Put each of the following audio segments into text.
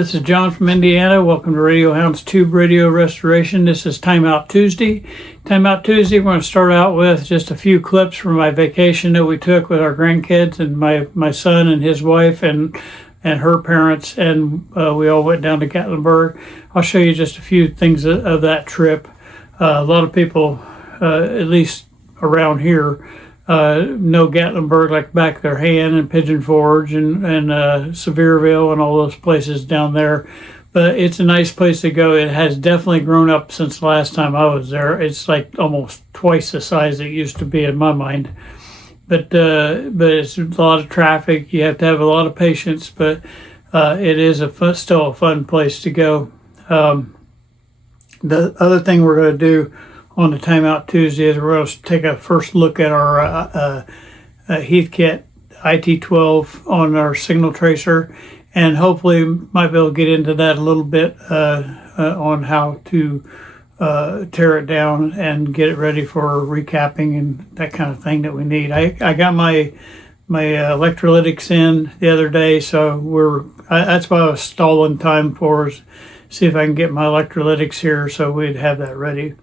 this is John from Indiana. Welcome to Radio Hound's Tube Radio Restoration. This is Timeout Tuesday. Timeout Tuesday, we're going to start out with just a few clips from my vacation that we took with our grandkids and my son and his wife and her parents, and we all went down to Gatlinburg. I'll show you just a few things of that trip. A lot of people, at least around here, know Gatlinburg like back of their hand, and Pigeon Forge and Sevierville and all those places down there. But it's a nice place to go. It has definitely grown up since the last time I was there. It's like almost twice the size it used to be in my mind. But it's a lot of traffic. You have to have a lot of patience, but it is still a fun place to go. The other thing we're going to do on the Timeout Tuesday is we're going to take a first look at our Heathkit IT12 on our signal tracer, and hopefully might be able to get into that a little bit on how to tear it down and get it ready for recapping and that kind of thing that we need. I got my electrolytics in the other day, so that's why I was stalling time for us, see if I can get my electrolytics here so we'd have that ready.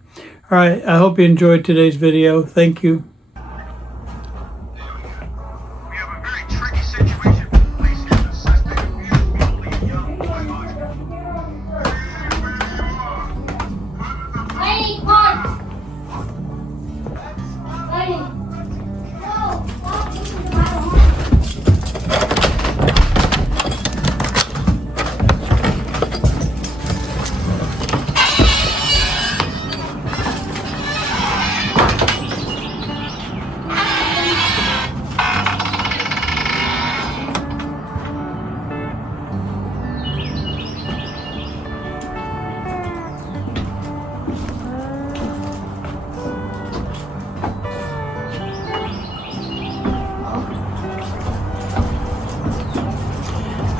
All right, I hope you enjoyed today's video. Thank you. We have a very tricky situation in place here. The suspect appears to be only a young boy. Lady, come on. Lady.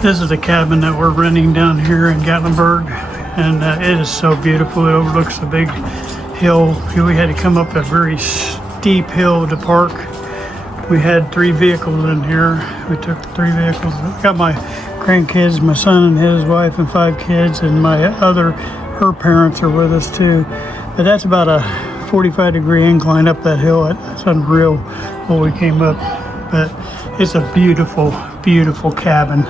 This is the cabin that we're renting down here in Gatlinburg, and it is so beautiful. It overlooks a big hill. We had to come up a very steep hill to park. We had 3 vehicles in here. We took 3 vehicles. I got my grandkids, my son and his wife, and 5 kids, and her parents are with us too. But that's about a 45-degree incline up that hill. It's unreal what we came up. But it's a beautiful, beautiful cabin.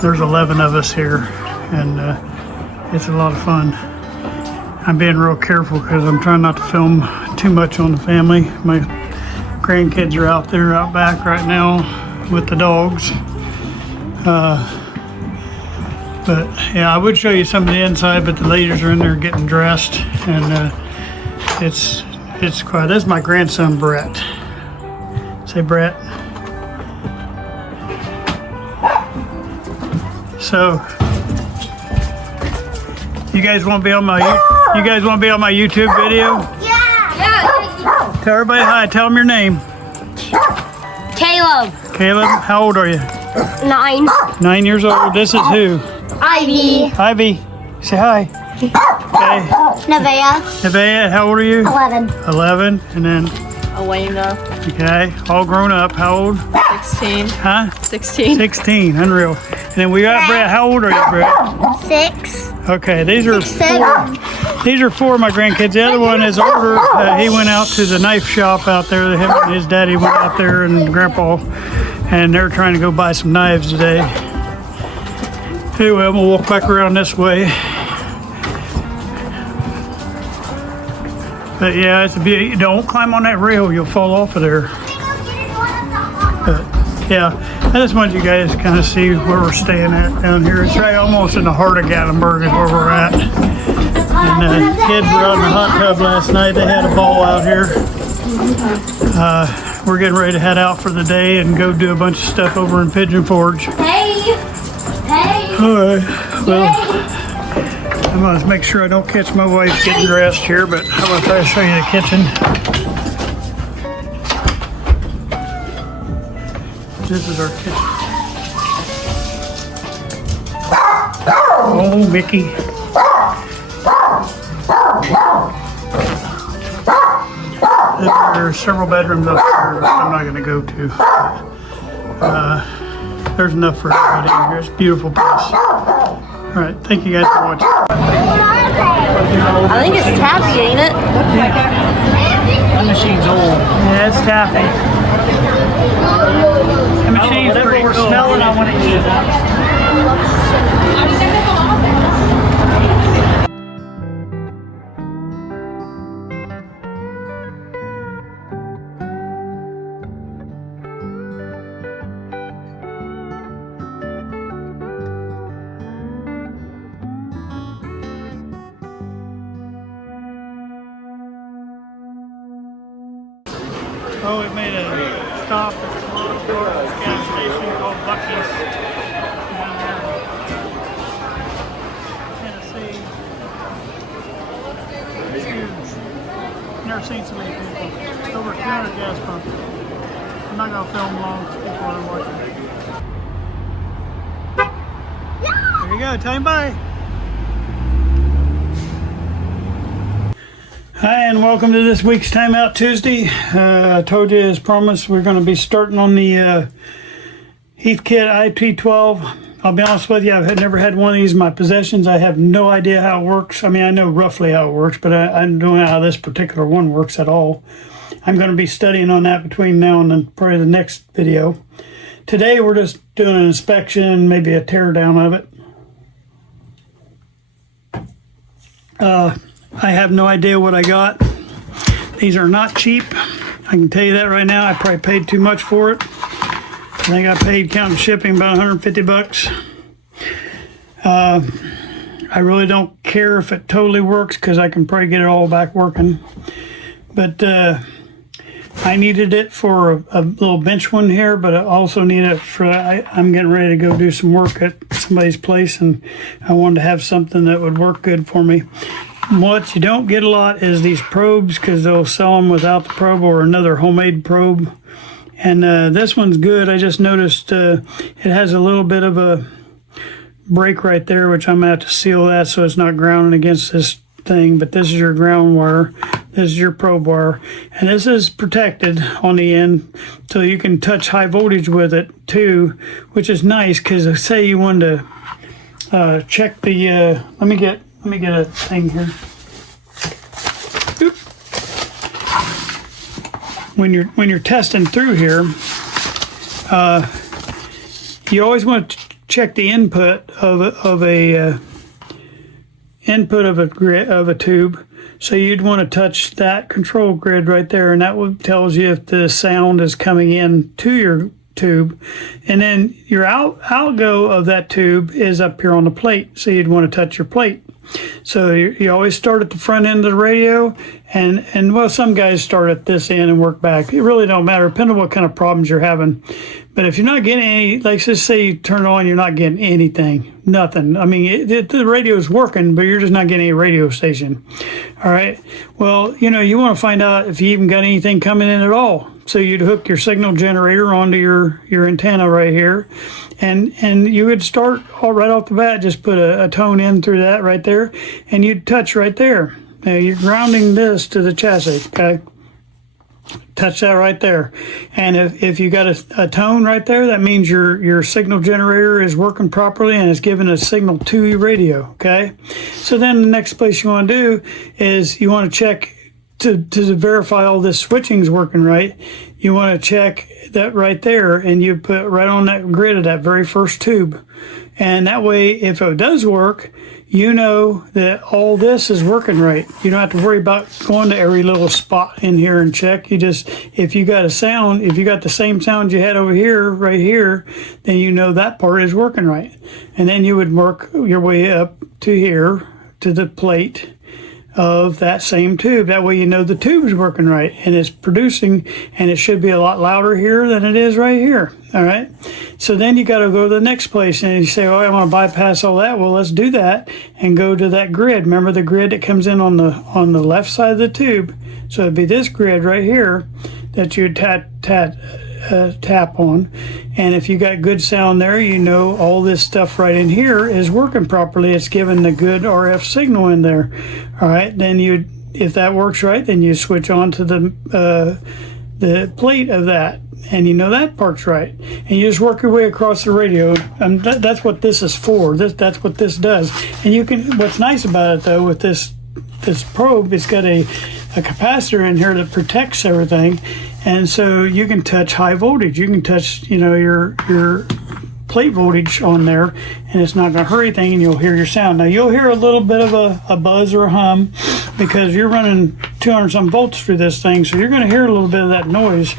There's 11 of us here, and it's a lot of fun. I'm being real careful because I'm trying not to film too much on the family. My grandkids are out back right now with the dogs. But yeah, I would show you some of the inside, but the ladies are in there getting dressed, and it's quiet. This is my grandson, Brett. Say, Brett. So, you guys want to be on my YouTube video? Yeah. Tell everybody hi. Tell them your name. Caleb. Caleb, how old are you? 9. 9 years old. This is who? Ivy. Ivy. Say hi. Okay. Nevaeh, how old are you? 11. 11. And then Elena, okay, all grown up. How old? 16. Huh? 16. 16. Unreal. And then we got Brett. How old are you, Brett? 6. Okay, these are 7. These are 4 of my grandkids. The other one is older. He went out to the knife shop out there. Him and his daddy went out there, and Grandpa, and they're trying to go buy some knives today. Anyway, I'm gonna walk back around this way. But yeah, it's a beauty. Don't climb on that rail; you'll fall off of there. But yeah, I just wanted you guys to kind of see where we're staying at down here. It's right almost in the heart of Gatlinburg is where we're at. And the kids were out in the hot tub last night. They had a ball out here. We're getting ready to head out for the day and go do a bunch of stuff over in Pigeon Forge. Hey. All right. Well, I'm going to make sure I don't catch my wife getting dressed here, but I'm going to try to show you the kitchen. This is our kitchen. Oh, Mickey. There are several bedrooms upstairs I'm not going to go to. there's enough for everybody in here. It's a beautiful place. All right, thank you guys for watching. I think it's taffy, ain't it? That machine's old. Yeah, it's taffy. The machine's Whatever pretty we're cool. smelling, I want to eat it. Oh, we made a stop at the local gas station called Bucky's down there in Tennessee. It's huge. Never seen so many people. It's over 200 gas pumps. I'm not going to film long so people are watching. There you go. Time by. Hi, and welcome to this week's Timeout Tuesday. I told you as promised we're going to be starting on the Heathkit IT12. I'll be honest with you, I've never had one of these in my possessions. I have no idea how it works. I mean, I know roughly how it works, but I don't know how this particular one works at all. I'm going to be studying on that between now and then, probably the next video. Today we're just doing an inspection, maybe a teardown of it. I have no idea what I got. These are not cheap. I can tell you that right now. I probably paid too much for it. I think I paid, counting shipping, about 150 bucks. I really don't care if it totally works because I can probably get it all back working. But I needed it for a little bench one here, but I also need it for, I'm getting ready to go do some work at somebody's place, and I wanted to have something that would work good for me. What you don't get a lot is these probes, because they'll sell them without the probe or another homemade probe. And this one's good. I just noticed it has a little bit of a break right there, which I'm going to have to seal that so it's not grounding against this thing. But this is your ground wire. This is your probe wire. And this is protected on the end, so you can touch high voltage with it too, which is nice, because say you wanted to check the, let me get a thing here. Oop. When you're testing through here, you always want to check the input of a grid of a tube. So you'd want to touch that control grid right there, and that tells you if the sound is coming in to your tube. And then your outgo of that tube is up here on the plate, so you'd want to touch your plate. So you always start at the front end of the radio, and well, some guys start at this end and work back. It really don't matter, depending on what kind of problems you're having. But if you're not getting any, like just say you turn on, you're not getting anything, nothing. I mean, the radio's working, but you're just not getting any radio station. All right. Well, you want to find out if you even got anything coming in at all. So you'd hook your signal generator onto your antenna right here, and you would start right off the bat, just put a tone in through that right there, and you'd touch right there. Now you're grounding this to the chassis, okay? Touch that right there. And if you got a tone right there, that means your signal generator is working properly and it's giving a signal to your radio, okay? So then the next place you want to do is you want to check to verify all this switching is working right. You want to check that right there, and you put right on that grid of that very first tube. And that way, if it does work, you know that all this is working right. You don't have to worry about going to every little spot in here and check. You just, if you got a sound, if you got the same sound you had over here, right here, then you know that part is working right. And then you would work your way up to here, to the plate of that same tube. That way you know the tube is working right and it's producing, and it should be a lot louder here than it is right here. All right. So then you got to go to the next place, and you say, oh, I want to bypass all that. Well, let's do that and go to that grid. Remember the grid that comes in on the left side of the tube. So it'd be this grid right here that you tap on, and if you got good sound there, you know all this stuff right in here is working properly. It's giving the good RF signal in there. All right, then if that works right, then you switch on to the the plate of that, and you know that part's right, and you just work your way across the radio, and that's what this is for. That's what this does. And you can. What's nice about it though, with this probe, it's got a capacitor in here that protects everything, and so you can touch high voltage. You can touch, you know, your plate voltage on there, and it's not going to hurt anything, and you'll hear your sound. Now you'll hear a little bit of a buzz or a hum because you're running 200 some volts through this thing, so you're going to hear a little bit of that noise,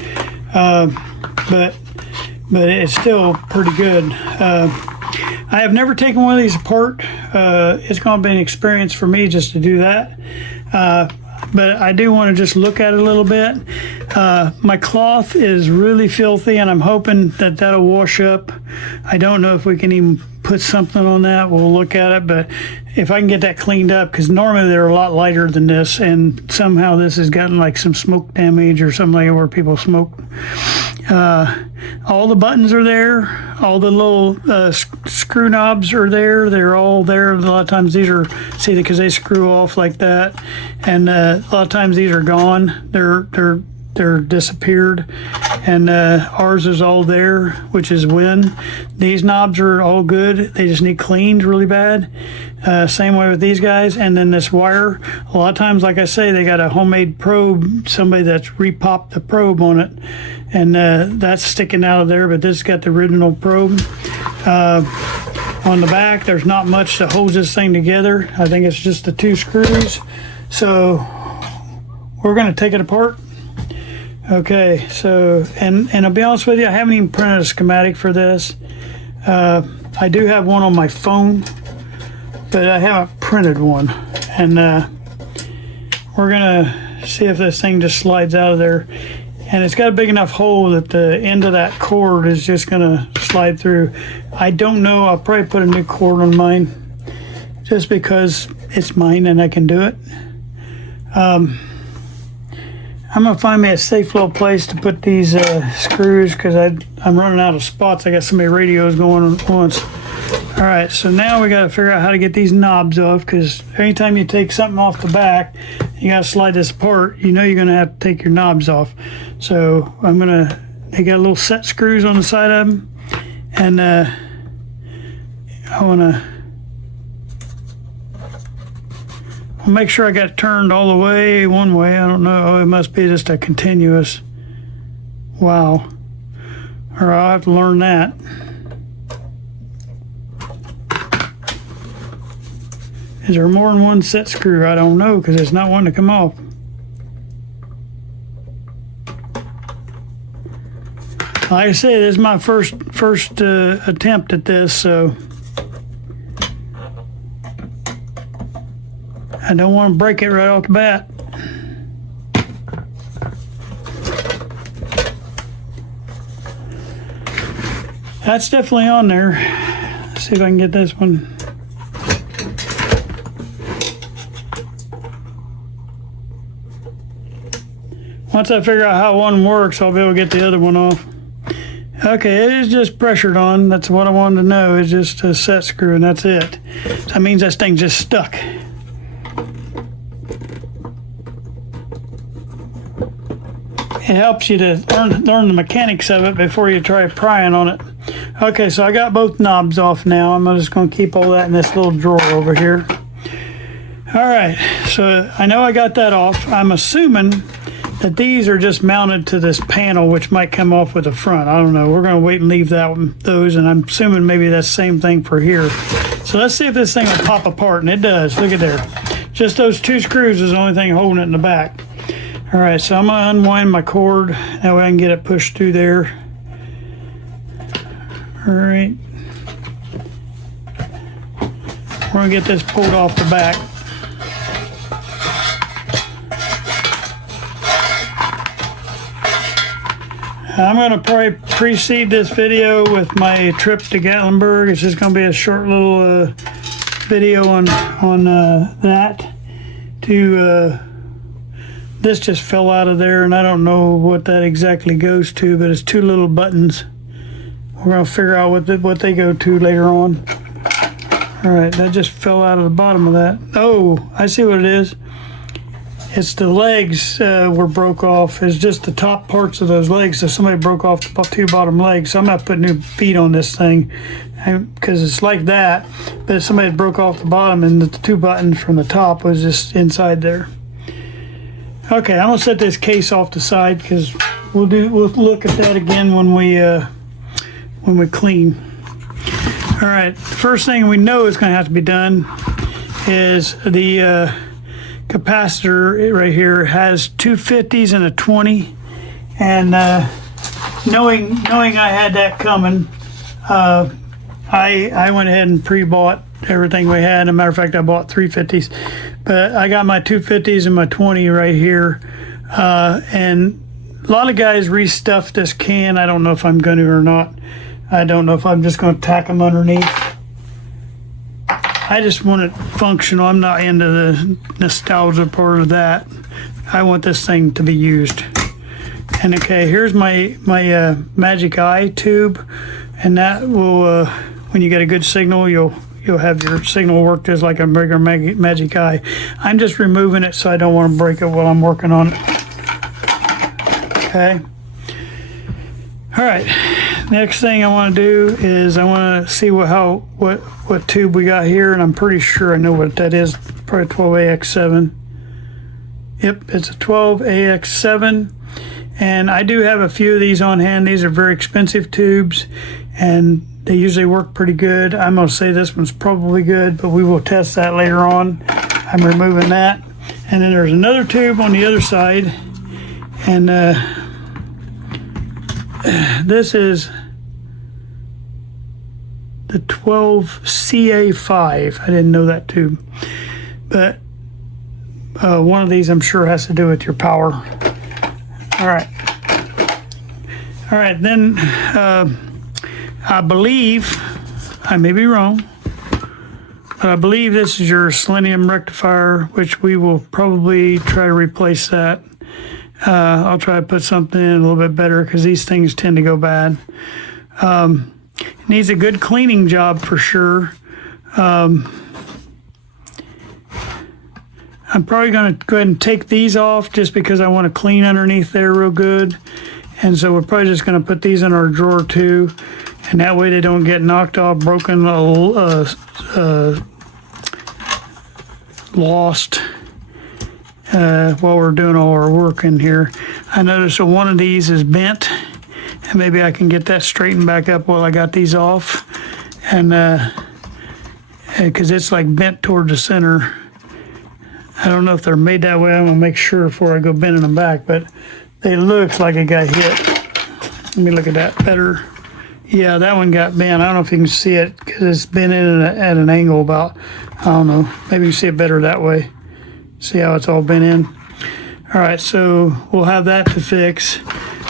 but it's still pretty good. I have never taken one of these apart. It's going to be an experience for me just to do that, but I do want to just look at it a little bit. My cloth is really filthy, and I'm hoping that that'll wash up. I don't know if we can even put something on that. We'll look at it, but if I can get that cleaned up, because normally they're a lot lighter than this, and somehow this has gotten like some smoke damage or something like that where people smoke. All the buttons are there. All the little screw knobs are there. They're all there. A lot of times these are, see, because they screw off like that, and a lot of times these are gone. They're disappeared, and ours is all there, which is win. These knobs are all good. They just need cleaned really bad. Same way with these guys. And then this wire, a lot of times, like I say, they got a homemade probe, somebody that's repopped the probe on it, and that's sticking out of there, but this has got the original probe. On the back, there's not much that holds this thing together. I think it's just the 2 screws. So we're going to take it apart. Okay, so, and I'll be honest with you, I haven't even printed a schematic for this. I do have one on my phone, but I haven't printed one. And we're gonna see if this thing just slides out of there. And it's got a big enough hole that the end of that cord is just gonna slide through. I don't know, I'll probably put a new cord on mine, just because it's mine and I can do it. I'm gonna find me a safe little place to put these screws, because I'm running out of spots. I got so many radios going at once. All right, so now we gotta figure out how to get these knobs off, because anytime you take something off the back, you gotta slide this apart, you know you're gonna have to take your knobs off. So they got little set screws on the side of them, and I'll make sure I got it turned all the way one way. I don't know. It must be just a continuous. Wow. Or I'll have to learn that. Is there more than one set screw? I don't know, because it's not one to come off. Like I say, this is my first attempt at this, so I don't want to break it right off the bat. That's definitely on there. Let's see if I can get this one. Once I figure out how one works, I'll be able to get the other one off. Okay, it is just pressured on. That's what I wanted to know. It's just a set screw, and that's it. So that means this thing's just stuck. It helps you to learn the mechanics of it before you try prying on it. Okay, so I got both knobs off now. I'm just going to keep all that in this little drawer over here. All right, so I know I got that off. I'm assuming that these are just mounted to this panel, which might come off with the front. I don't know. We're going to wait and leave those, and I'm assuming maybe that's the same thing for here. So let's see if this thing will pop apart, and it does. Look at there. Just those 2 screws is the only thing holding it in the back. All right, so I'm gonna unwind my cord. That way I can get it pushed through there. All right. We're gonna get this pulled off the back. I'm gonna probably precede this video with my trip to Gatlinburg. It's just gonna be a short little video on that. This just fell out of there, and I don't know what that exactly goes to, but it's 2 little buttons. We're gonna figure out what they go to later on. All right, that just fell out of the bottom of that. Oh, I see what it is. It's the legs were broke off. It's just the top parts of those legs. So somebody broke off the two bottom legs. So I'm going to put new feet on this thing because it's like that. But somebody broke off the bottom and the two buttons from the top was just inside there. Okay, I'm going to set this case off the side because we'll look at that again when we clean. All right, first thing we know is going to have to be done is the capacitor right here has two 50s and a 20, and knowing I had that coming, I went ahead and pre-bought everything we had. As a matter of fact, I bought three 50s, but I got my two 50s and my 20 right here, and a lot of guys restuff this can. I don't know if I'm going to or not. I don't know if I'm just going to tack them underneath. I just want it functional. I'm not into the nostalgia part of that. I want this thing to be used. And okay, here's my Magic Eye tube, and that will, when you get a good signal, you'll have your signal work just like a regular Magic Eye. I'm just removing it so I don't want to break it while I'm working on it. Okay. All right. Next thing I want to do is I want to see what tube we got here, and I'm pretty sure I know what that is. Probably 12AX7. Yep, it's a 12AX7, and I do have a few of these on hand. These are very expensive tubes, and they usually work pretty good. I'm going to say this one's probably good, but we will test that later on. I'm removing that, and then there's another tube on the other side, and this is the 12CA5. I didn't know that tube, but one of these I'm sure has to do with your power. All right. Then I believe, I may be wrong, but I believe this is your selenium rectifier, which we will probably try to replace that. I'll try to put something in a little bit better because these things tend to go bad. It needs a good cleaning job for sure. I'm probably going to go ahead and take these off just because I want to clean underneath there real good. And so we're probably just going to put these in our drawer too. And that way they don't get knocked off, broken, lost. While we're doing all our work in here. I noticed that one of these is bent, and maybe I can get that straightened back up while I got these off, and because it's like bent toward the center. I don't know if they're made that way. I'm gonna make sure before I go bending them back, but they looks like it got hit. Let me look at that better. Yeah, that one got bent. I don't know if you can see it because it's bent in at an angle about, I don't know, maybe you can see it better that way. See how it's all been in. All right, so we'll have that to fix.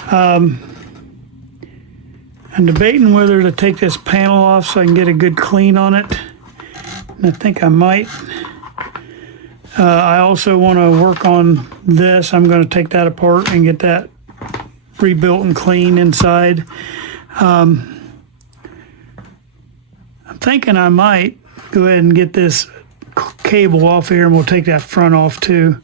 I'm debating whether to take this panel off so I can get a good clean on it. And I think I might. I also want to work on this. I'm going to take that apart and get that rebuilt and clean inside. I'm thinking I might go ahead and get this cable off here, and we'll take that front off too.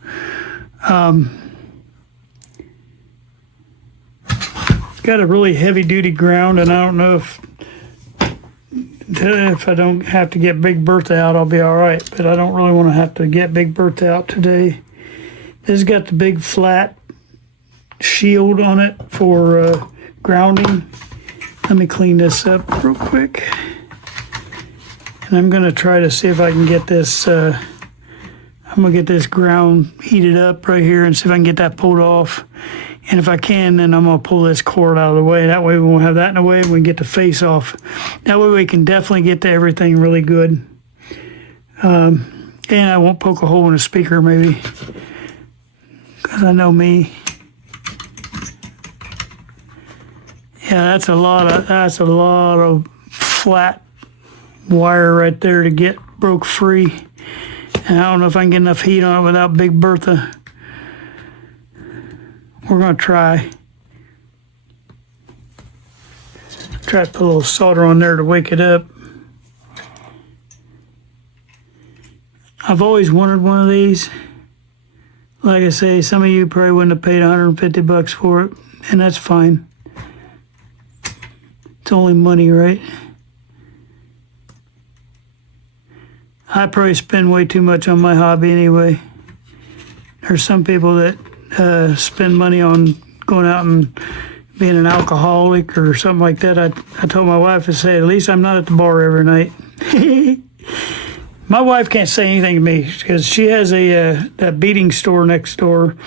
It's got a really heavy duty ground, and I don't know if I don't have to get Big Bertha out, I'll be all right, but I don't really want to have to get Big Bertha out today. This has got the big flat shield on it for grounding. Let me clean this up real quick. And I'm going to try to see if I can get this, I'm going to get this ground heated up right here and see if I can get that pulled off. And if I can, then I'm going to pull this cord out of the way. That way we won't have that in the way. We can get the face off. That way we can definitely get to everything really good. And I won't poke a hole in the speaker maybe, because I know me. Yeah, that's a lot of flat wire right there to get broke free. And I don't know if I can get enough heat on it without Big Bertha. We're going to try to put a little solder on there to wake it up. I've always wanted one of these. like I say, some of you probably wouldn't have paid $150 for it, and that's fine. It's only money, right? I probably spend way too much on my hobby anyway. There's some people that spend money on going out and being an alcoholic or something like that. I told my wife to say, at least I'm not at the bar every night. My wife can't say anything to me because she has a beading store next door,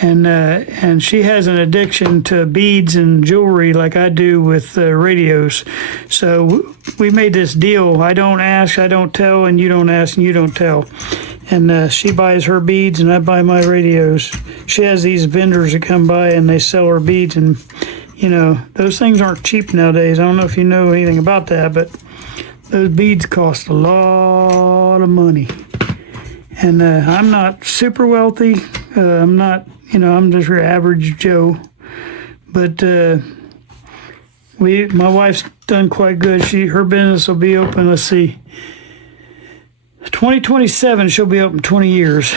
and she has an addiction to beads and jewelry like I do with radios. So we made this deal: I don't ask, I don't tell, and you don't ask and you don't tell. And she buys her beads and I buy my radios. She has these vendors that come by and they sell her beads, and you know those things aren't cheap nowadays. I don't know if you know anything about that, but those beads cost a lot of money. And I'm not super wealthy. I'm not, I'm just your average Joe. But my wife's done quite good. Her business will be open, let's see, 2027, she'll be open 20 years.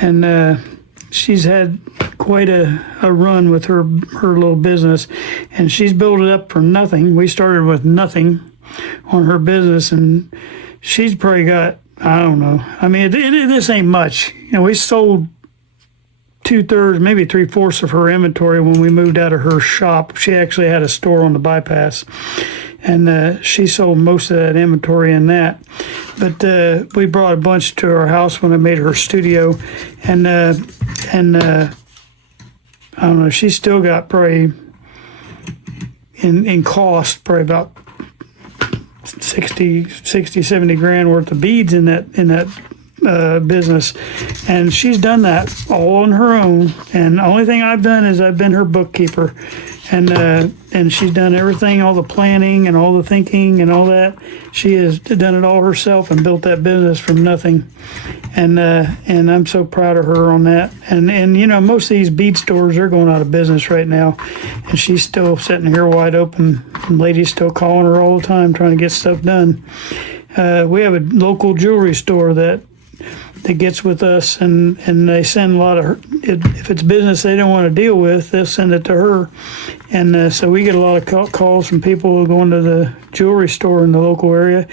And she's had quite a run with her little business. And she's built it up for nothing. We started with nothing on her business, and she's probably got, I don't know. I mean, this ain't much. We sold 2/3, maybe 3/4 of her inventory when we moved out of her shop. She actually had a store on the bypass, and she sold most of that inventory in that. But we brought a bunch to our house when I made her studio, and I don't know. She's still got probably in cost probably about 60, 70 grand worth of beads in that business, and she's done that all on her own. And the only thing I've done is I've been her bookkeeper, and she's done everything, all the planning and all the thinking and all that. She has done it all herself and built that business from nothing, and I'm so proud of her on that. And most of these bead stores are going out of business right now, and she's still sitting here wide open. And ladies still calling her all the time trying to get stuff done. We have a local jewelry store that gets with us, and they send a lot of her. If it's business they don't want to deal with, they'll send it to her. And so we get a lot of calls from people going to the jewelry store in the local area,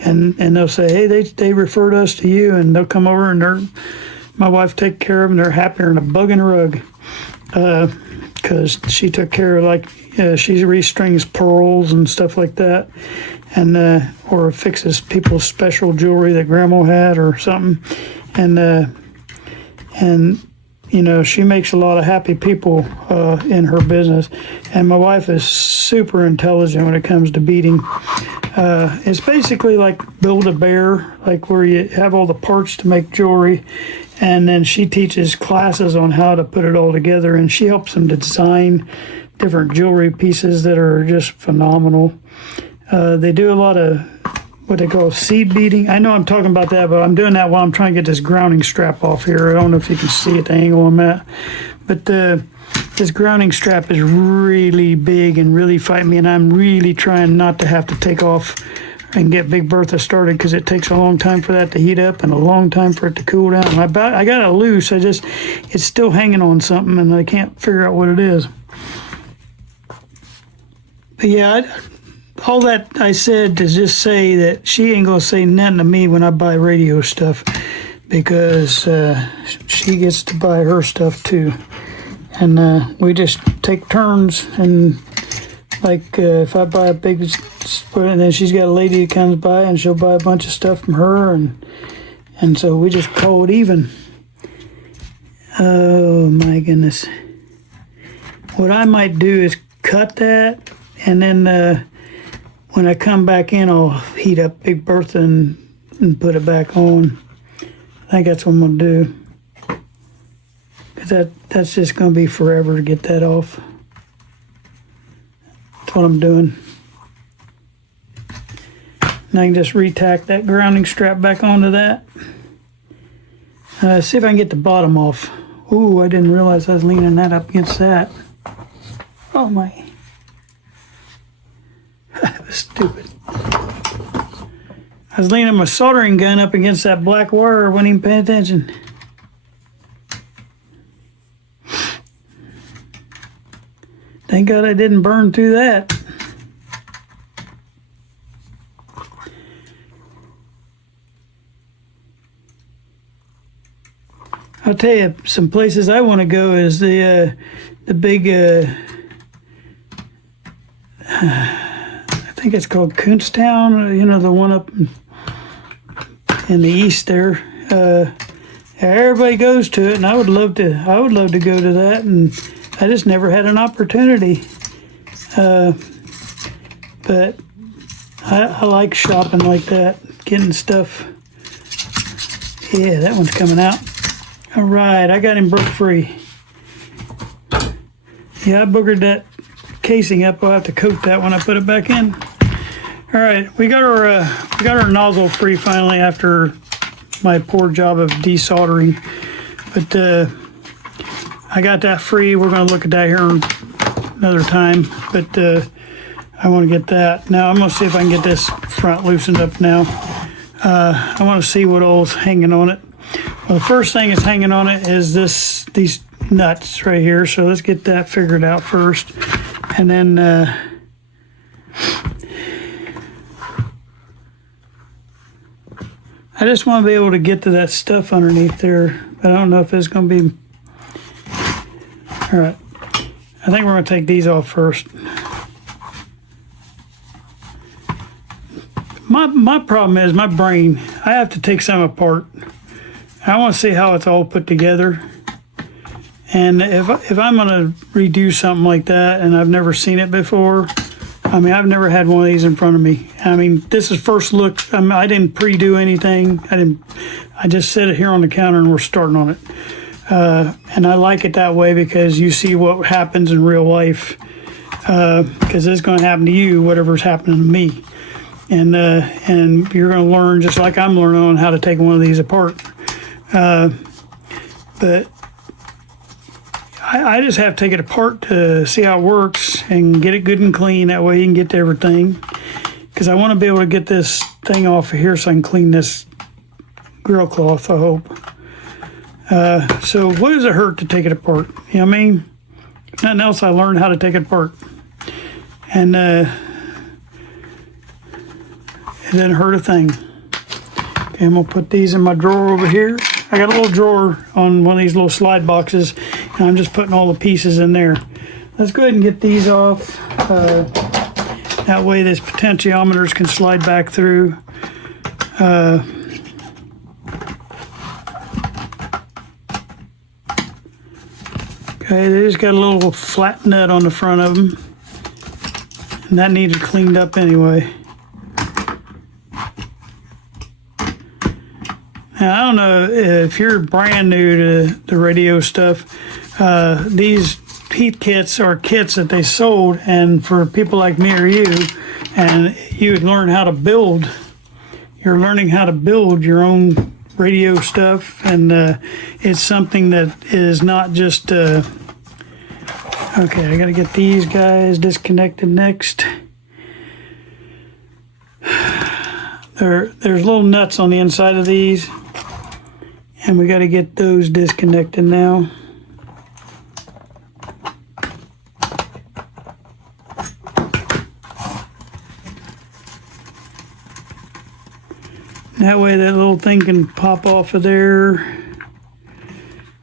and they'll say, hey, they referred us to you, and they'll come over, and my wife take care of them. They're happier than a bug in a rug, because she took care of, she restrings pearls and stuff like that, and or fixes people's special jewelry that grandma had or something, and she makes a lot of happy people in her business. And my wife is super intelligent when it comes to beading. It's basically like Build-A-Bear, like where you have all the parts to make jewelry, and then she teaches classes on how to put it all together, and she helps them to design different jewelry pieces that are just phenomenal. They do a lot of what they call seed beading. I know I'm talking about that, but I'm doing that while I'm trying to get this grounding strap off here. I don't know if you can see at the angle I'm at, but this grounding strap is really big and really fighting me, and I'm really trying not to have to take off and get Big Bertha started, because it takes a long time for that to heat up and a long time for it to cool down. I got it loose. It's still hanging on something, and I can't figure out what it is. But yeah, all that I said to just say that she ain't gonna say nothing to me when I buy radio stuff, because she gets to buy her stuff too, and we just take turns. And if I buy a big split, and then she's got a lady that comes by and she'll buy a bunch of stuff from her, and so we just call it even. Oh my goodness! What I might do is cut that, and then when I come back in, I'll heat up Big Bertha and put it back on. I think that's what I'm gonna do, because that's just gonna be forever to get that off. That's what I'm doing. And I can just retack that grounding strap back onto that. See if I can get the bottom off. Ooh, I didn't realize I was leaning that up against that. Oh my. That was stupid. I was leaning my soldering gun up against that black wire. I wasn't even paying attention. Thank God I didn't burn through that. I'll tell you, some places I want to go is the big, I think it's called Kuntstown, you know, the one up in the east there. Everybody goes to it, and I would love to go to that, and I just never had an opportunity. But I like shopping like that, getting stuff. Yeah, that one's coming out. All right, I got him broke free. Yeah, I boogered that casing up. I'll have to coat that when I put it back in. All right, we got our nozzle free finally after my poor job of desoldering. But I got that free. We're going to look at that here another time. But I want to get that. Now I'm going to see if I can get this front loosened up now. I want to see what all's hanging on it. Well, the first thing that's hanging on it is these nuts right here. So let's get that figured out first. And then I just want to be able to get to that stuff underneath there. But I don't know if it's going to be... All right. I think we're going to take these off first. My problem is my brain. I have to take some apart. I want to see how it's all put together. And if I'm going to redo something like that and I've never seen it before, I mean, I've never had one of these in front of me. I mean, this is first look. I didn't pre-do anything. I just set it here on the counter and we're starting on it. And I like it that way because you see what happens in real life. Because it's going to happen to you, whatever's happening to me. And you're going to learn just like I'm learning on how to take one of these apart. But I just have to take it apart to see how it works and get it good and clean. That way you can get to everything. Because I want to be able to get this thing off of here so I can clean this grill cloth, I hope. So what does it hurt to take it apart? You know what I mean? Nothing else, I learned how to take it apart. And it didn't hurt a thing. Okay, I'm going to put these in my drawer over here. I got a little drawer on one of these little slide boxes, and I'm just putting all the pieces in there. Let's go ahead and get these off. That way these potentiometers can slide back through. Okay, they just got a little flat nut on the front of them, and that needed cleaned up anyway. Now, I don't know if you're brand new to the radio stuff, these Heathkits are kits that they sold, and for people like me or you, and you would learn how to build. You're learning how to build your own radio stuff, and it's something that is not just... Okay, I got to get these guys disconnected next. There's little nuts on the inside of these. And we got to get those disconnected now. That way that little thing can pop off of there.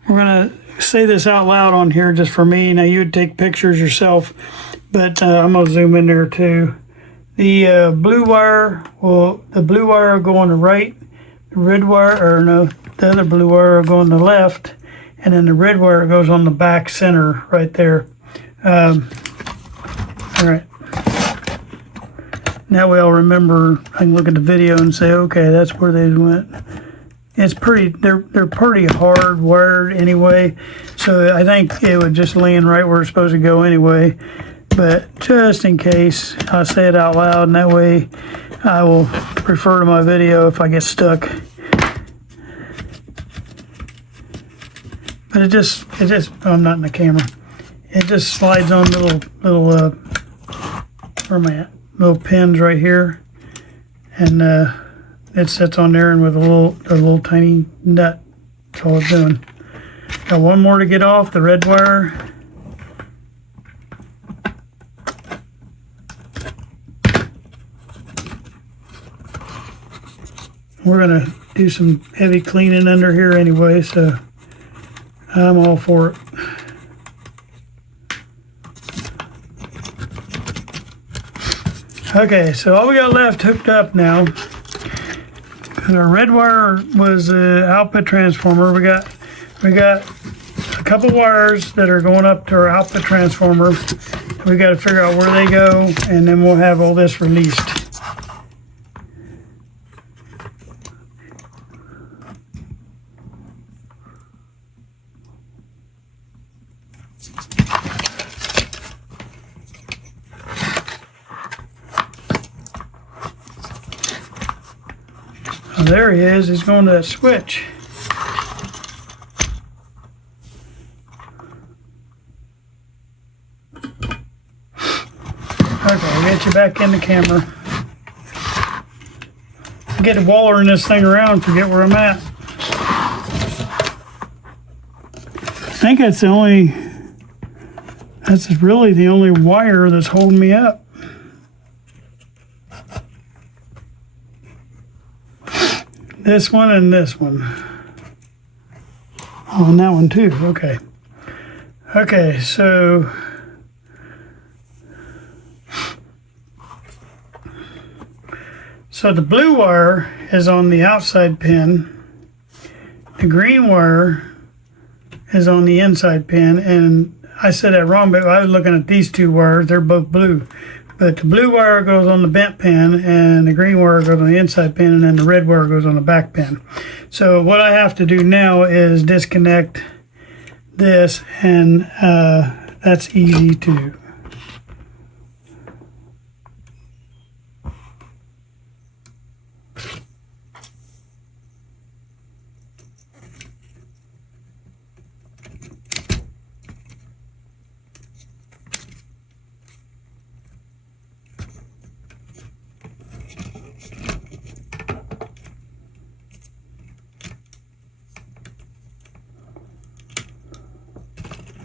We're going to say this out loud on here just for me. Now you would take pictures yourself, but I'm going to zoom in there too. The blue wire will go on the right. The red wire, or no, the other blue wire will go on the left, and then the red wire goes on the back center right there. All right. Now we all remember. I can look at the video and say, okay, that's where they went. It's pretty. They're pretty hard wired anyway, so I think it would just land right where it's supposed to go anyway. But just in case, I'll say it out loud, and that way I will refer to my video if I get stuck. But it just, oh, I'm not in the camera. It just slides on little, where am I at? Little pins right here. And it sits on there and with a little tiny nut. That's all it's doing. Got one more to get off, the red wire. we're gonna do some heavy cleaning under here anyway, so I'm all for it. Okay, so all we got left hooked up now, and our red wire was the output transformer. We got a couple wires that are going up to our output transformer. We got to figure out where they go, and then we'll have all this released. Oh, there he is. He's going to that switch. Okay, I'll get you back in the camera. I get to wallering this thing around, forget where I'm at. I think that's really the only wire that's holding me up. This one and this one. Oh, and that one too, okay. Okay, so the blue wire is on the outside pin, the green wire is on the inside pin, and I said that wrong, but I was looking at these two wires, they're both blue. But the blue wire goes on the bent pin, and the green wire goes on the inside pin, and then the red wire goes on the back pin. So what I have to do now is disconnect this, and that's easy too.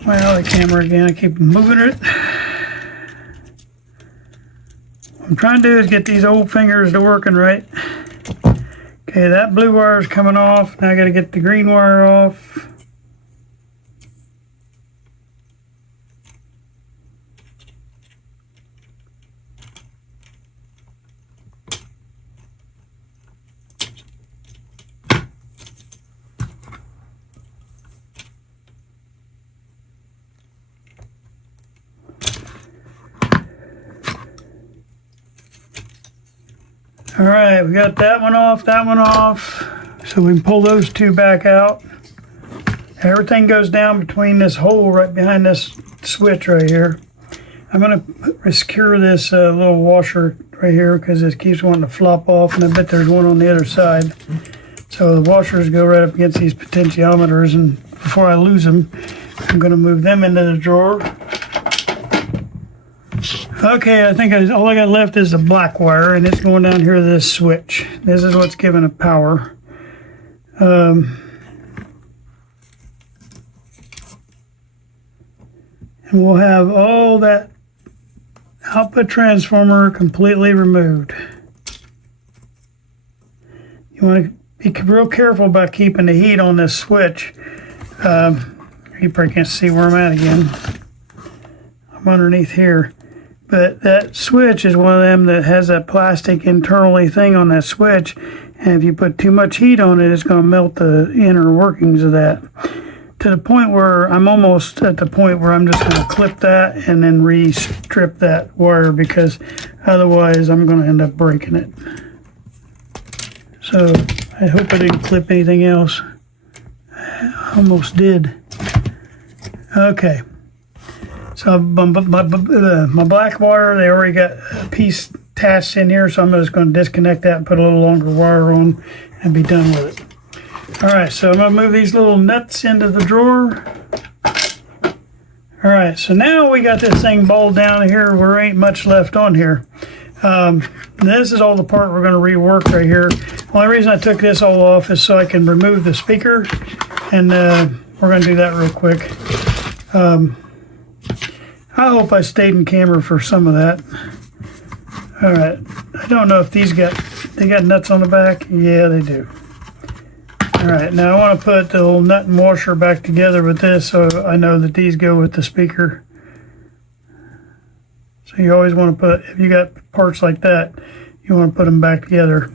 Well, the camera again, I keep moving it. What I'm trying to do is get these old fingers to working right. Okay, that blue wire is coming off. Now I got to get the green wire off. All right, we got that one off, so we can pull those two back out. Everything goes down between this hole right behind this switch right here. I'm gonna secure this little washer right here because it keeps wanting to flop off, and I bet there's one on the other side. So the washers go right up against these potentiometers, and before I lose them, I'm gonna move them into the drawer. Okay, I think all I got left is the black wire, and it's going down here to this switch. This is what's giving it power. And we'll have all that output transformer completely removed. You want to be real careful about keeping the heat on this switch. You probably can't see where I'm at again. I'm underneath here. But that switch is one of them that has that plastic internally thing on that switch, and if you put too much heat on it, it's going to melt the inner workings of that. To the point where I'm almost at the point where I'm just going to clip that and then re-strip that wire, because otherwise I'm going to end up breaking it. So I hope I didn't clip anything else. I almost did. Okay. So my black wire, they already got a piece attached in here, so I'm just going to disconnect that and put a little longer wire on and be done with it. All right, so I'm going to move these little nuts into the drawer. All right, so now we got this thing balled down here where there ain't much left on here. This is all the part we're going to rework right here. The only reason I took this all off is so I can remove the speaker, and we're going to do that real quick. I hope I stayed in camera for some of that. All right, I don't know if these got They got nuts on the back? Yeah, they do. All right, now I want to put the little nut and washer back together with this so I know that these go with the speaker. So you always want to put, if you got parts like that, you want to put them back together.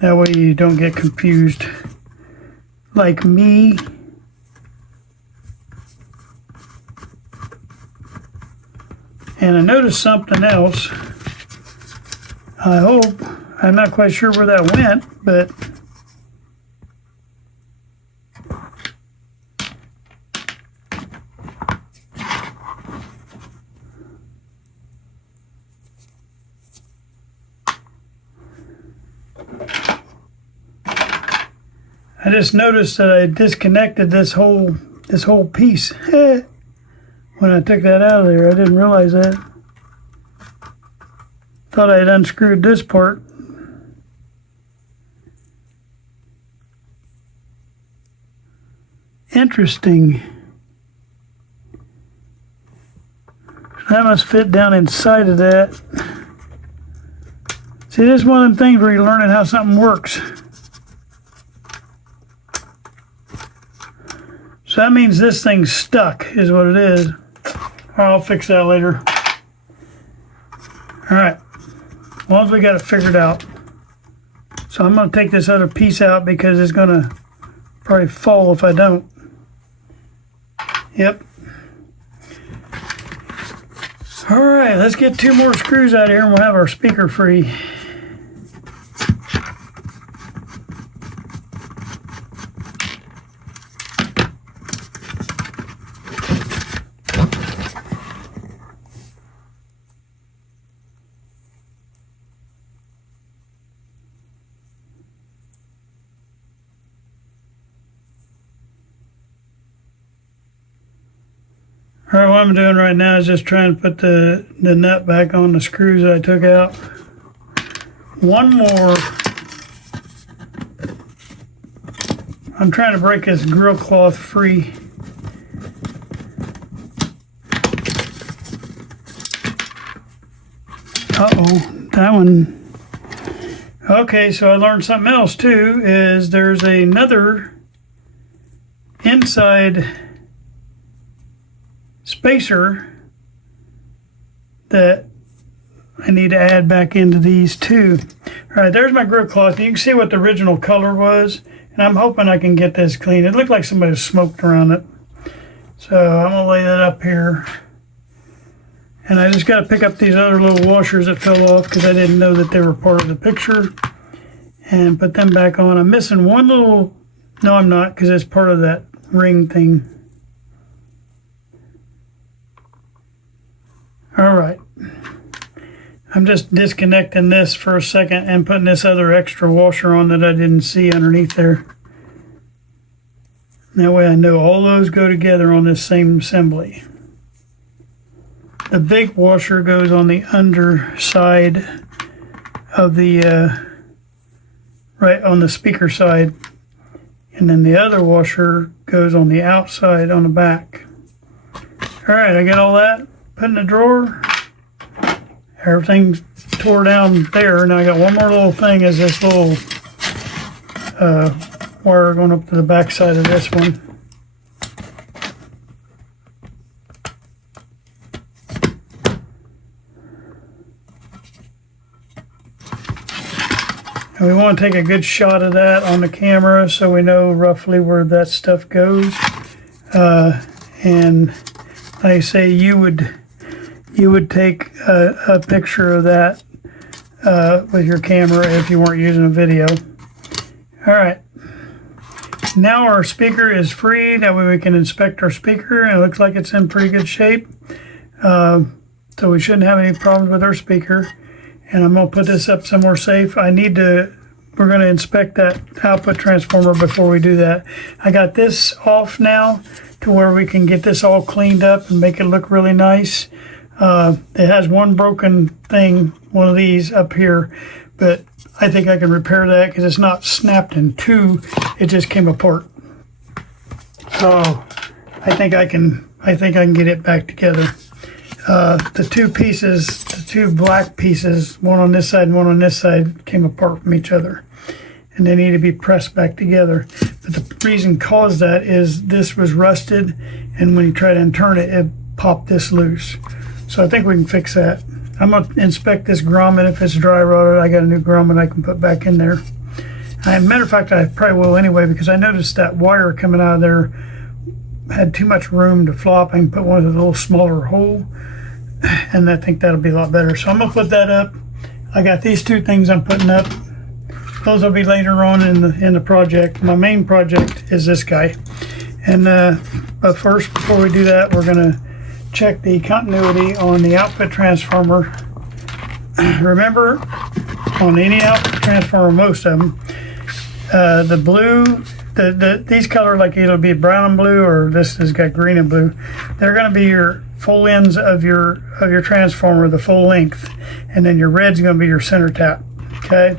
That way you don't get confused. Like me. And I noticed something else. I hope, I'm not quite sure where that went, but I just noticed that I disconnected this whole piece. When I took that out of there, I didn't realize that. Thought I had unscrewed this part. Interesting. That must fit down inside of that. See, this is one of them things where you're learning how something works. So that means this thing's stuck, is what it is. I'll fix that later. All right, as long as we got it figured out. So I'm gonna take this other piece out because it's gonna probably fall if I don't. Yep. All right, let's get 2 more screws out of here and we'll have our speaker free. All right, what I'm doing right now is just trying to put the nut back on the screws that I took out. One more. I'm trying to break this grill cloth free. Uh-oh, that one. Okay, so I learned something else too, is there's another inside spacer that I need to add back into these too. All right, there's my grill cloth. You can see what the original color was, and I'm hoping I can get this clean. It looked like somebody smoked around it. So I'm gonna lay that up here. And I just gotta pick up these other little washers that fell off because I didn't know that they were part of the picture, and put them back on. I'm missing one little, no I'm not, because it's part of that ring thing. All right, I'm just disconnecting this for a second and putting this other extra washer on that I didn't see underneath there. That way I know all those go together on this same assembly. The big washer goes on the underside of the, right on the speaker side, and then the other washer goes on the outside on the back. All right, I got all that. Put in the drawer. Everything's tore down there. Now I got one more little thing, is this little wire going up to the back side of this one. And we want to take a good shot of that on the camera so we know roughly where that stuff goes. And like I say, you would take a picture of that with your camera if you weren't using a video. All right, now our speaker is free. That way we can inspect our speaker, and it looks like it's in pretty good shape. So we shouldn't have any problems with our speaker. And I'm gonna put this up somewhere safe. We're gonna inspect that output transformer before we do that. I got this off now to where we can get this all cleaned up and make it look really nice. It has one broken thing, one of these up here, but I think I can repair that because it's not snapped in two, it just came apart. So I think I can get it back together. the two pieces, the two black pieces, one on this side and one on this side, came apart from each other. And they need to be pressed back together. But the reason caused that is this was rusted, and when you try to turn it, it popped this loose. So I think we can fix that. I'm gonna inspect this grommet. If it's dry rotted, I got a new grommet I can put back in there. Matter of fact, I probably will anyway, because I noticed that wire coming out of there had too much room to flop. I can put one with a little smaller hole, and I think that'll be a lot better. So I'm gonna put that up. I got these two things I'm putting up. Those will be later on in the project. My main project is this guy. And but first, before we do that, we're gonna check the continuity on the output transformer. Remember, on any output transformer, most of them, the blue, these color, like it'll be brown and blue, or this has got green and blue. They're gonna be your full ends of your transformer, the full length, and then your red's gonna be your center tap. Okay.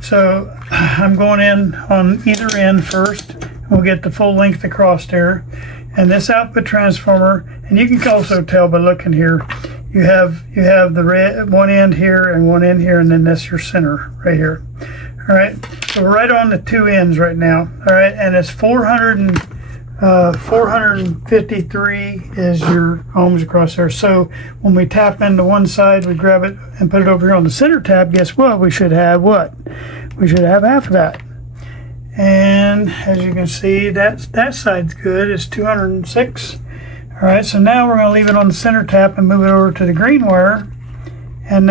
So I'm going in on either end first. We'll get the full length across there. And this output transformer, and you can also tell by looking here, you have the red one end here and one end here, and then that's your center right here. All right, so we're right on the two ends right now. All right, and it's 453 is your ohms across there. So when we tap into one side, we grab it and put it over here on the center tab. Guess what? We should have what? We should have half of that. And as you can see, that side's good. It's 206. All right, so now we're going to leave it on the center tap and move it over to the green wire, and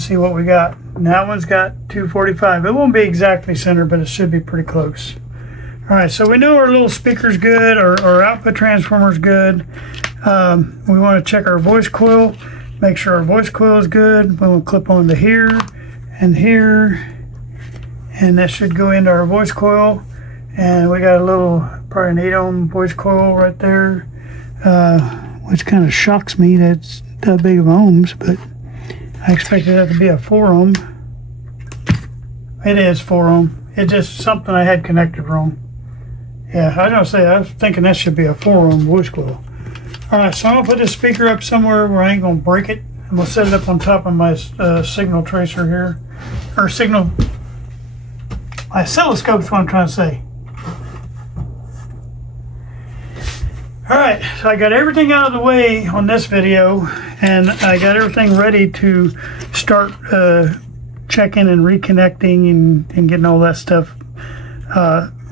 see what we got. And that one's got 245. It won't be exactly center, but it should be pretty close. All right, so we know our little speaker's good, our output transformer's good. We want to check our voice coil, make sure our voice coil is good. We'll clip on to here and here, and that should go into our voice coil. And we got a little, probably an 8 ohm voice coil right there, which kind of shocks me that's that big of ohms, but I expected that to be a 4 ohm. It is 4 ohm. It's just something I had connected wrong. Yeah, I was gonna say, I was thinking that should be a 4 ohm voice coil. All right, so I'm gonna put this speaker up somewhere where I ain't gonna break it. I'm gonna set it up on top of my signal tracer here, or signal, my oscilloscope's what I'm trying to say. All right, so I got everything out of the way on this video, and I got everything ready to start checking and reconnecting and getting all that stuff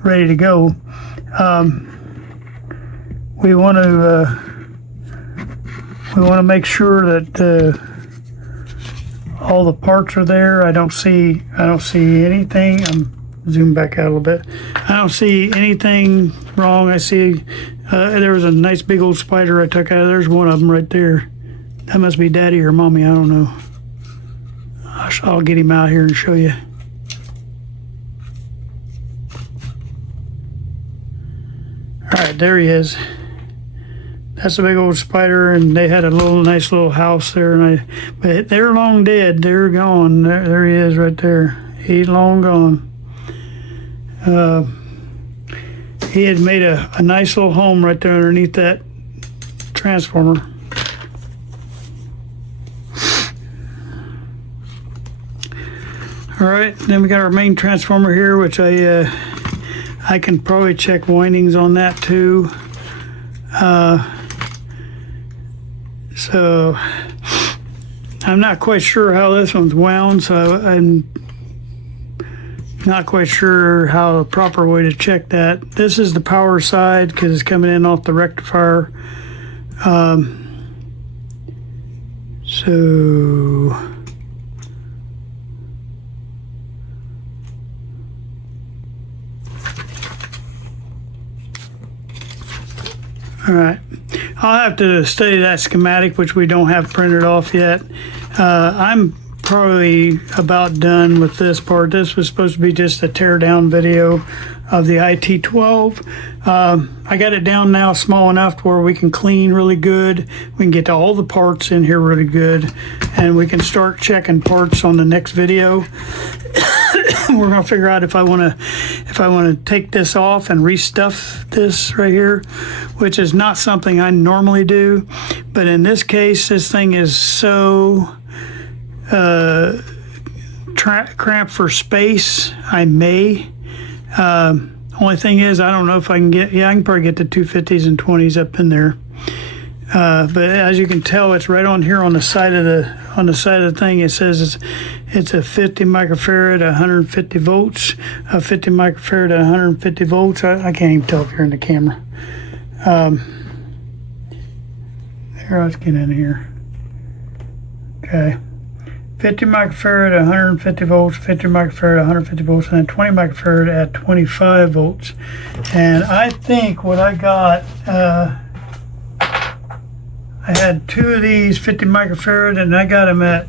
ready to go. We want to make sure that all the parts are there. I don't see anything. I'm zoom back out a little bit. I don't see anything wrong. I see there was a nice big old spider I took out of there. There's one of them right there. That must be daddy or mommy, I don't know. I'll get him out here and show you. Alright, there he is. That's a big old spider, and they had a nice little house there, but they're long dead. They're gone. There he is right there. He's long gone. He had made a nice little home right there underneath that transformer. All right, then we got our main transformer here, which I can probably check windings on that too. So I'm not quite sure how this one's wound, so I'm not quite sure how the proper way to check that. This is the power side because it's coming in off the rectifier. So all right, I'll have to study that schematic, which we don't have printed off yet. I'm probably about done with this part. This was supposed to be just a teardown video of the IT-12. I got it down now small enough to where we can clean really good. We can get to all the parts in here really good, and we can start checking parts on the next video. We're gonna figure out if I want to take this off and restuff this right here, which is not something I normally do, but in this case, this thing is so cramped for space. I may. Only thing is, I don't know if I can get. Yeah, I can probably get the 250s and 20s up in there. But as you can tell, it's right on here on the side of the thing. It says it's a 50 microfarad, 150 volts, a 50 microfarad, 150 volts. I can't even tell if you're in the camera. Here, let's get in here. Okay. 50 microfarad, 150 volts, 50 microfarad, 150 volts, and then 20 microfarad at 25 volts. And I think what I got, I had two of these 50 microfarad, and I got them at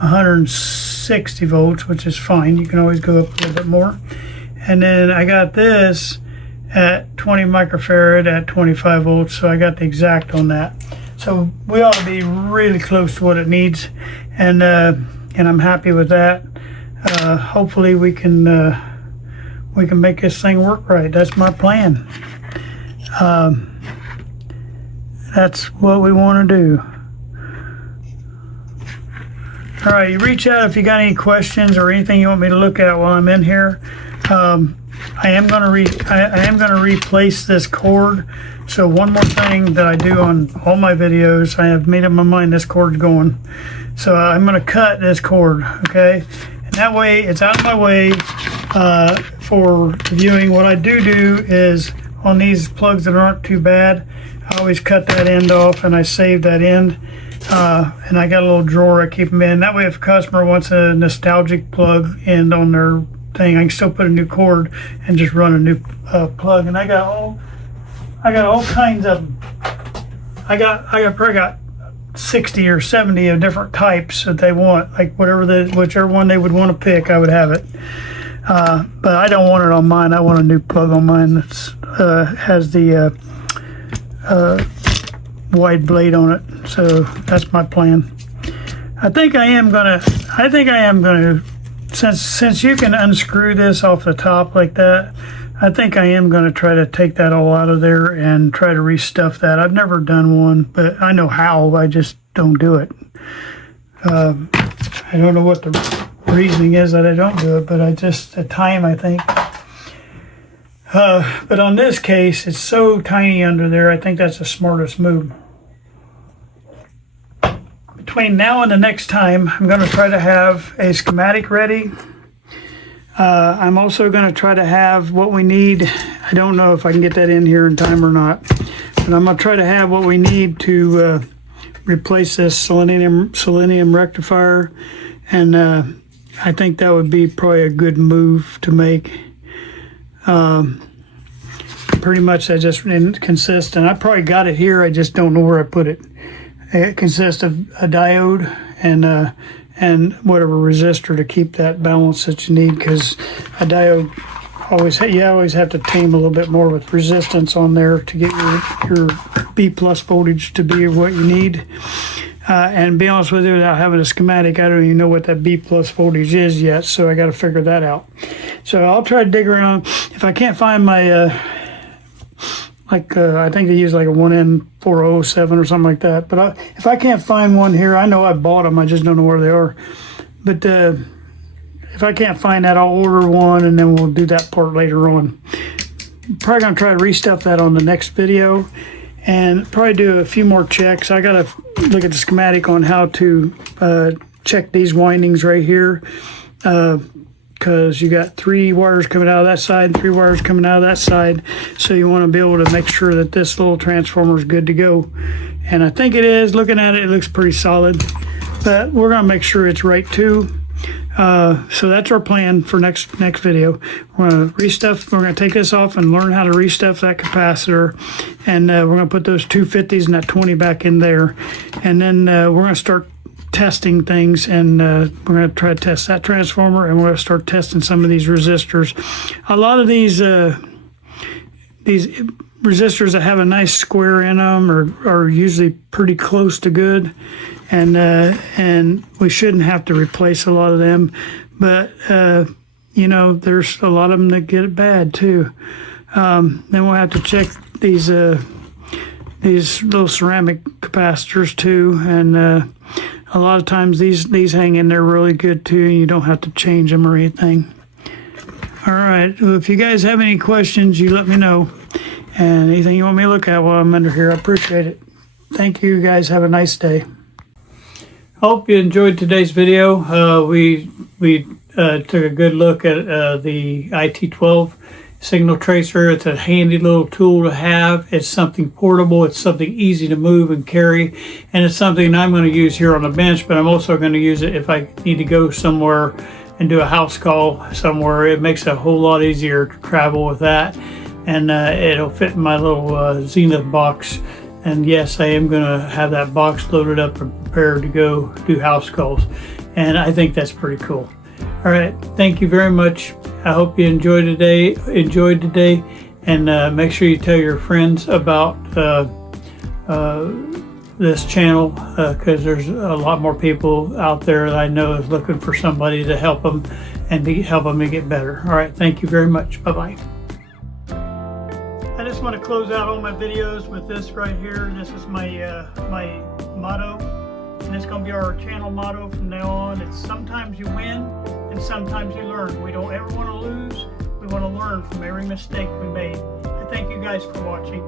160 volts, which is fine. You can always go up a little bit more. And then I got this at 20 microfarad at 25 volts, so I got the exact on that. So we ought to be really close to what it needs, and I'm happy with that. Hopefully we can make this thing work right. That's my plan. That's what we want to do. All right, you reach out if you got any questions or anything you want me to look at while I'm in here. I am going to replace this cord. So one more thing that I do on all my videos, I have made up my mind this cord's going. So I'm going to cut this cord, okay? And that way it's out of my way for viewing. What I do is on these plugs that aren't too bad, I always cut that end off and I save that end. And I got a little drawer I keep them in. That way if a customer wants a nostalgic plug end on their thing, I can still put a new cord and just run a new plug. And I got all kinds of them. I probably got 60 or 70 of different types that they want, like whichever one they would want to pick, I would have it. But I don't want it on mine. I want a new plug on mine that's has the wide blade on it. So that's my plan. I think I am gonna, since you can unscrew this off the top like that, I think I am going to try to take that all out of there and try to restuff that. I've never done one, but I know how. I just don't do it. I don't know what the reasoning is that I don't do it, but at time, I think. But on this case, it's so tiny under there, I think that's the smartest move. Between now and the next time, I'm going to try to have a schematic ready. I'm also going to try to have what we need. I don't know if I can get that in here in time or not, but I'm going to try to have what we need to replace this selenium rectifier, and I think that would be probably a good move to make. Pretty much that just consists, and I probably got it here, I just don't know where I put it. It consists of a diode and whatever resistor to keep that balance that you need, because a diode you always have to tame a little bit more with resistance on there to get your B plus voltage to be what you need. And to be honest with you, without having a schematic, I don't even know what that B plus voltage is yet, so I got to figure that out. So I'll try to dig around. If I can't find my I think they use like a 1N407 or something like that. But if I can't find one here, I know I bought them. I just don't know where they are. But if I can't find that, I'll order one, and then we'll do that part later on. Probably going to try to restuff that on the next video, and probably do a few more checks. I got to look at the schematic on how to check these windings right here. Because you got 3 wires coming out of that side and 3 wires coming out of that side, so you want to be able to make sure that this little transformer is good to go. And I think it is. Looking at it, it looks pretty solid, but we're going to make sure it's right too. So that's our plan for next video. We're going to restuff. We're going to take this off and learn how to restuff that capacitor, and we're going to put those 250s and that 20 back in there, and then we're going to start testing things, and we're going to try to test that transformer, and we're going to start testing some of these resistors. A lot of these resistors that have a nice square in them are usually pretty close to good, and we shouldn't have to replace a lot of them, but you know, there's a lot of them that get it bad too. Then we'll have to check these little ceramic capacitors too, and a lot of times these hang in there really good too, and you don't have to change them or anything. All right, well, if you guys have any questions, you let me know, and anything you want me to look at while I'm under here, I appreciate it. Thank you guys, have a nice day. Hope you enjoyed today's video. We took a good look at the IT-12 signal tracer. It's a handy little tool to have. It's something portable. It's something easy to move and carry. And it's something I'm going to use here on the bench, but I'm also going to use it if I need to go somewhere and do a house call somewhere. It makes it a whole lot easier to travel with that. And it'll fit in my little Zenith box. And yes, I am going to have that box loaded up and prepared to go do house calls. And I think that's pretty cool. All right, thank you very much. I hope you enjoyed today, and make sure you tell your friends about this channel, because there's a lot more people out there that I know is looking for somebody to help them and to help them to get better. All right, thank you very much. Bye-bye. I just want to close out all my videos with this right here. This is my my motto, and it's going to be our channel motto from now on. It's sometimes you win and sometimes you learn. We don't ever want to lose. We want to learn from every mistake we made. I thank you guys for watching.